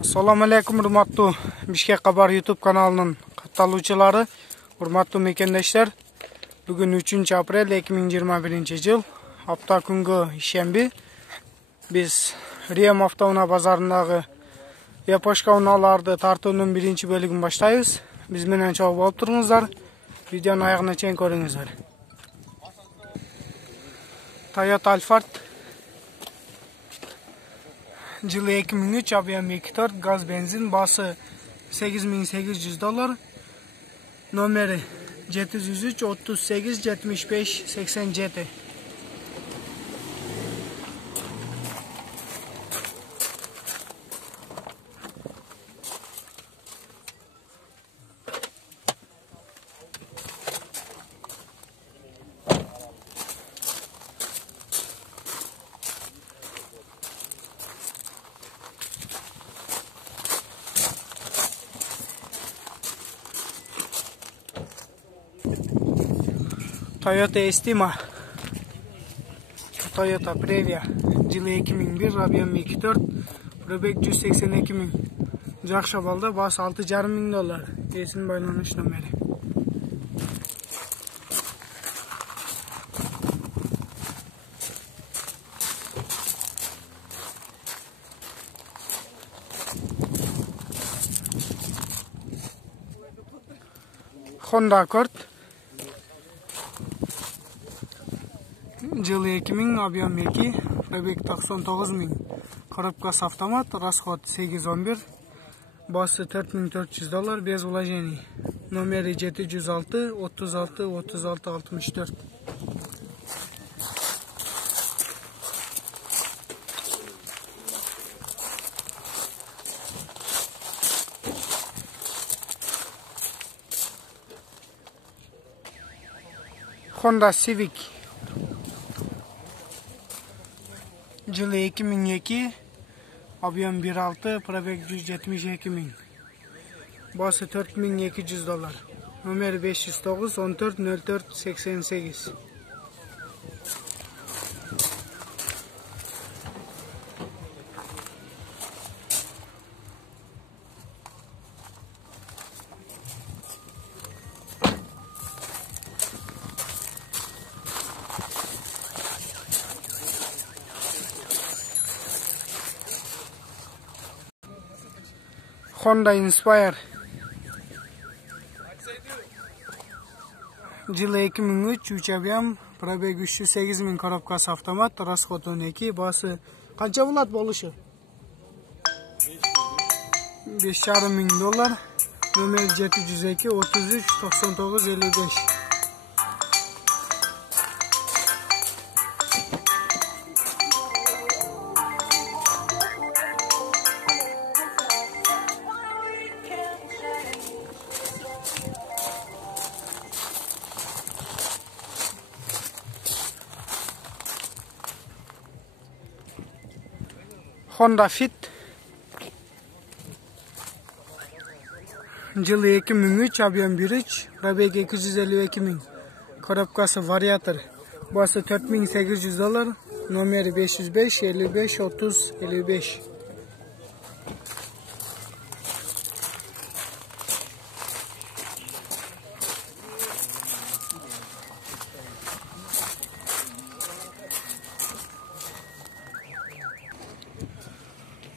Assalamu alaikum hurmatlı Bishkek Haber YouTube kanalının katılımcıları, hurmatlı mekendeshler. Bugün 3 aprel 2021 yıl, hafta күнгө ишемби. Biz Riyam Avtouna bazarındагы Yaposhka unalardı tartуунун birinci bölümünü başlayız. Biz menen çoğu bolup turuңуздар. Videonun ayağına çeyin көрүңүздөр. Toyota Alphard Жылы 2003 объем 2.4 gaz benzin, bası $8.800, номери 703 38 75 87. Toyota Estima, Toyota Previa, жылы 2001, объем 2.4, пробег 182 000. Жакшы балда, басы $6.500. Есін байланыш номері. Honda Accord Жылы 2000, объем 2, пробег 99 000. Коробкасы автомат, расход 811, басы $4400, без вложений. Номери 706 36 36 64. Honda Civic Жылы 2002, объем 1.6, пробег 172 000. Bası $4200. Номери 509 14 04 88. Honda Inspire Жылы 2003, 3 объем, пробег 308 000, коробкасы автомат, расход 12, басы канча болот болушу? $5.500, номер 702 33 99 55. Honda Fit Жылы 2003, объем 1.3, пробег 252 000, коробкасы вариатор, басы $4800, номери 505 55 30 55.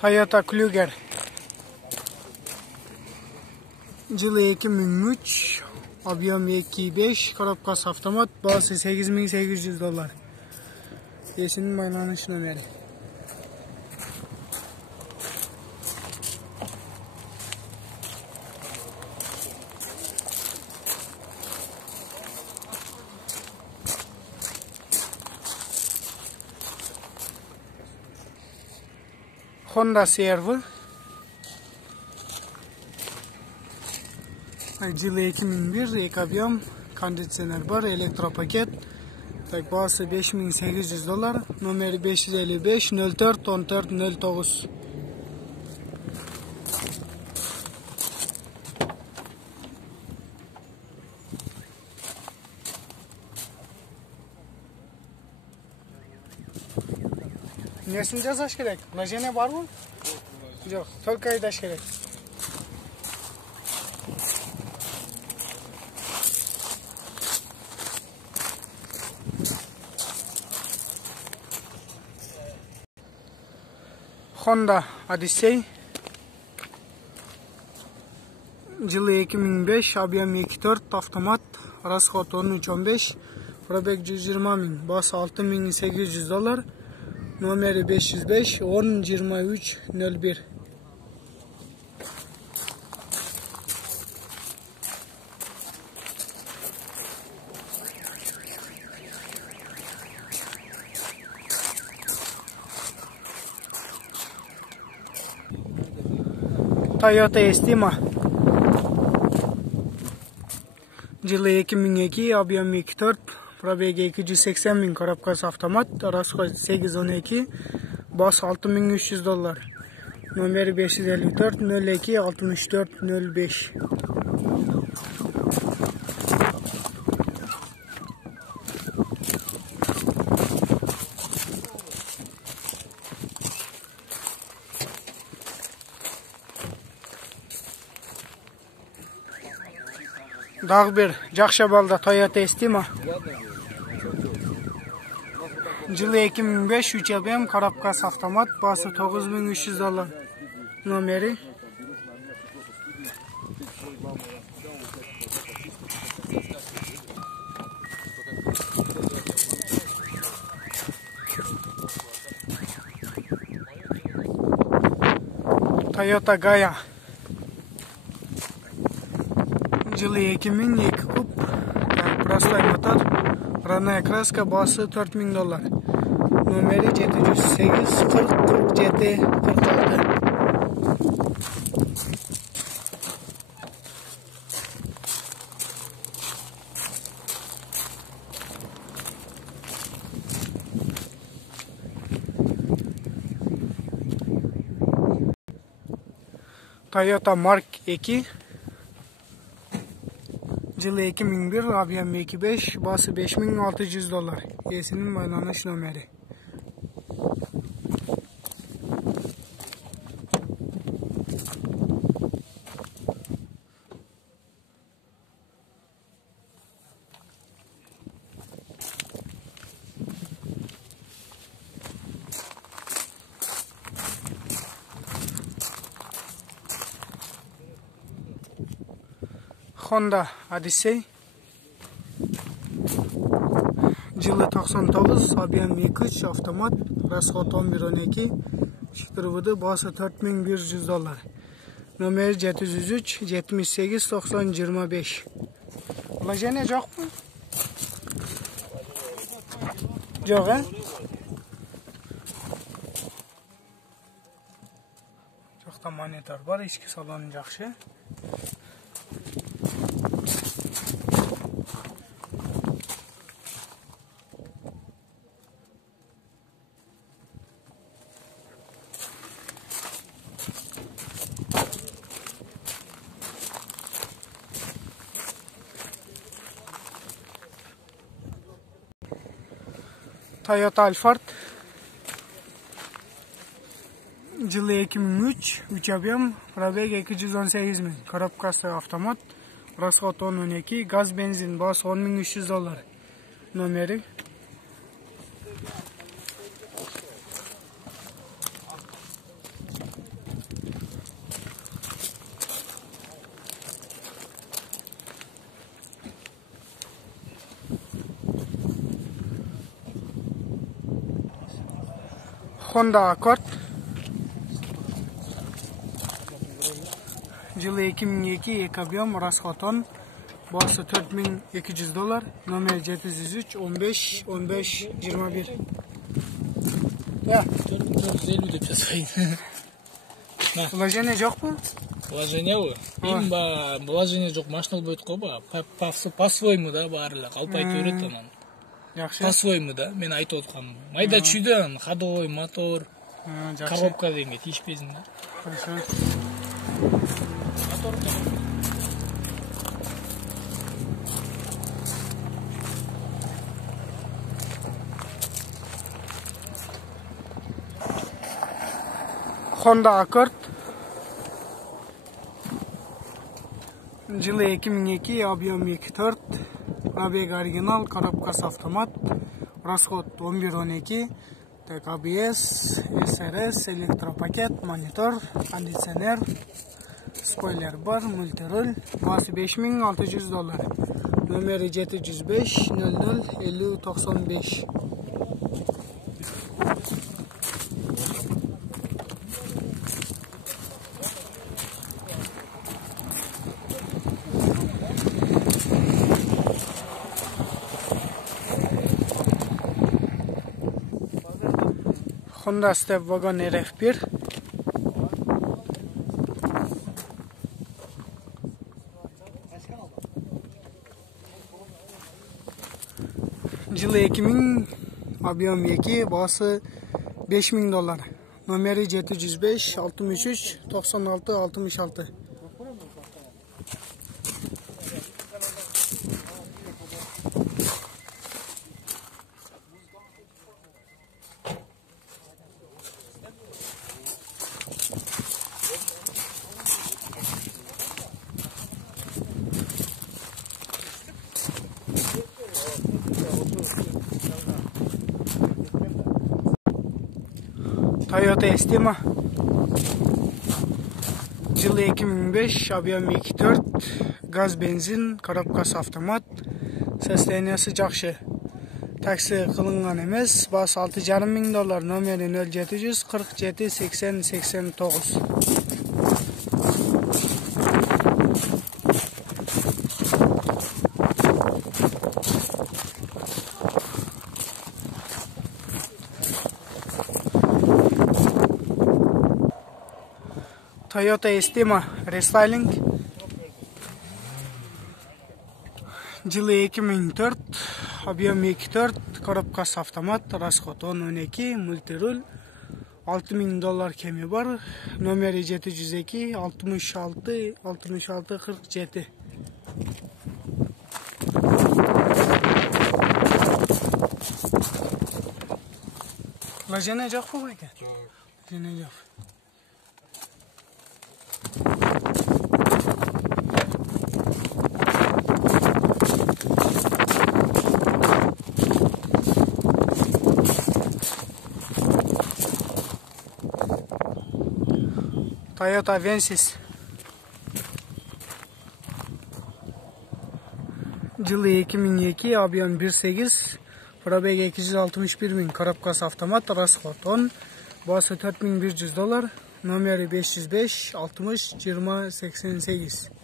Toyota Kluger Жылы 2003, объем 2.5, коробкасы автомат, bası $8800. Есінің байланыш номері. Honda CR-V Жылы 2001, 2 объем, кондиционер бар, электропакет, bası $5800, номери 555 04 14 09. Nesini jazash kerak? Lajene var mı? Yok, только aydash kerak. Honda Odyssey. Yılı 2005, объем 2.4, avtomat, расход 13.15, pробег 120 bin, bas $6.800, numeri 505 10 23 01. Toyota Estima. Yılı 2002, объем 2.4, pробег 280 bin, коробкасы avtomat, расход 8.12, bas $6.300, numeri 554 02 64 05. Dağ bir Jakşabal'da Toyota Estima. Yılı 2005, 3 объем, коробкасы avtomat, bası $9.300, numeri Toyota Gaya. Yılı 2002 kup, простой мотор, родная краска, bası $4.000, numeri 708 40 47 46. Toyota Mark 2. Yılı 2001, объем 2.5, bası $5.600, Y'sinin bağlanış numeri. Honda Odyssey. Yılı 99, объем 2.3, avtomat, расход 11.12, çıktırıvıdı, bası $4.100, numeri 703 78 90 25. Ulaşana yok mu? Yok ha? Çok da monitor var, içki salonu yaxşı. Toyota Alphard. Yılı 2003, 3 объем, pробег 218 bin, коробкасы avtomat, расход 10.12, gaz benzin, bas $10.300, numeri Honda Accord. Yılı 2002, 2 объем, расход 10, bası $4.200, numeri 703 15 15 21. Ya. 450 деп жазайын. Вложение жоқ па? Вложение ғой. Мен вложение жоқ, машина алып қой ба. По-своему да барлық алып айтып береді анан. Жақсы. По-своему да. Мен айтып отқаным. Майда чүйден ходовой мотор, коробка дегенге тиішпесін да. Хорошо. Honda Accord. Жылы 2002, объем 2.4, пробег оригинал, коробкасы автомат, расход 11-12, так ABS, SRS, электропакет, монитор, кондиционер, спойлер бар, мультируль, басы $5600. Номері 705 00 50 95. Honda Step Wagon RF1. Жылы 2000, объем 2, bası $5000. Номері 705 63 96 66. Toyota Estima. Жылы 2005, объем 2.4, gaz benzin, коробкасы автомат, состояниясы жақсы. Такси қылынған емес, басы $6500, номері 0700 47 80 89. Toyota Estima Restyling. Жылы 2004, объем 2.4, коробкасы автомат, расход 10-12, мультируль, $6000 кеме бар, номері 702 66 66 47. Lajene жоқ бұл екен? Lajene жоқ. Toyota Vensis. Жылы 2002, объем 1.8, пробег 261 000, коробкасы автомат, расход 10, басы $4100, номері 505 60 20 88.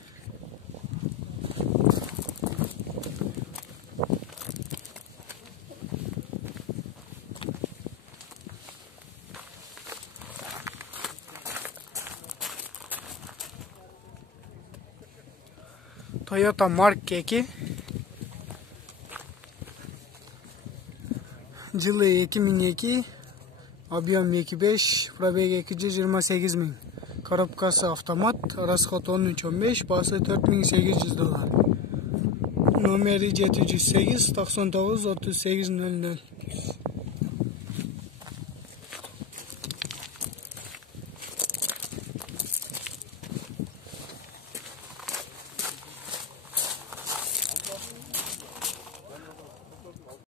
Toyota Mark 2. Жылы 2002, объем 2.5, пробег 228 000, коробкасы автомат, расход 13-15, басы $4800. Номері 708 99 38 00.